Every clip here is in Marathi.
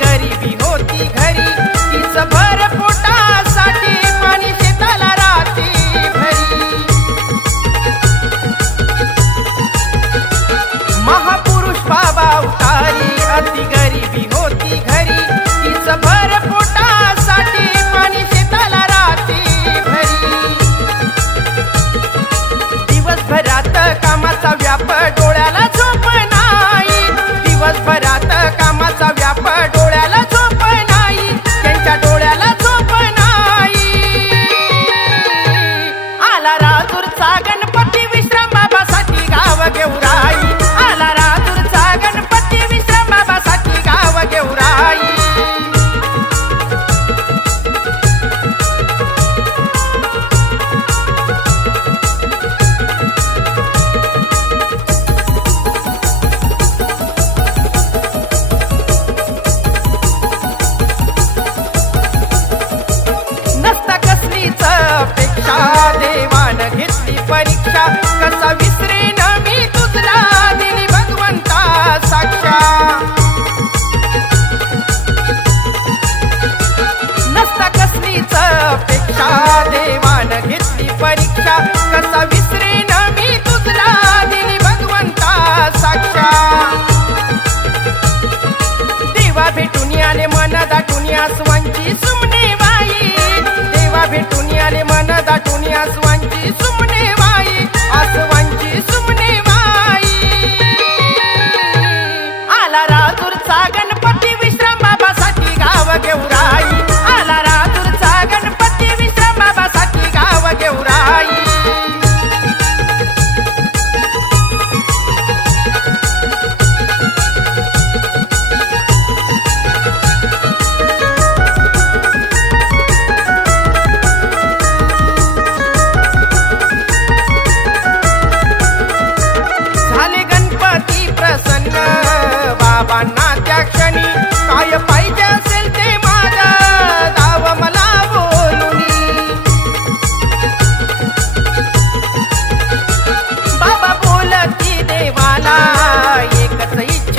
गरिबी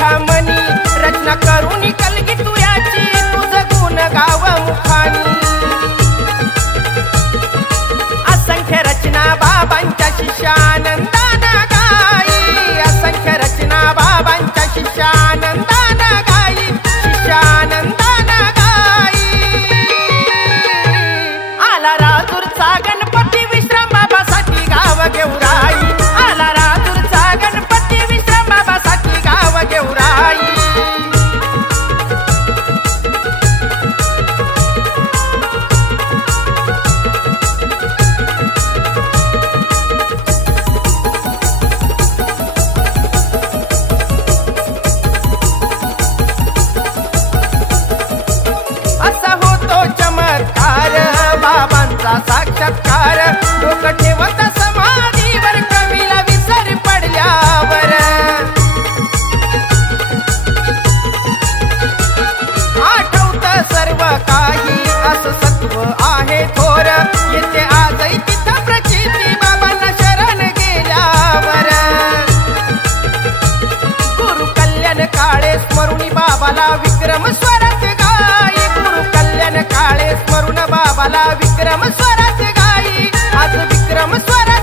तुझ्या मनी चक्कार. डोक ठेवत समाधीवर कवीला विसर पडल्यावर. आठवत सर्व काही अस सत्व आहे थोर. येते आजही तिथं प्रचिती बाबांना शरण गेल्यावर. गुरु कल्याण काळे स्मरुणी बाबाला विक्रम स्वरात गाई. गुरु कल्याण काळे स्मरुण बाबाला विक्रम स्वरा विक्रम स्वरा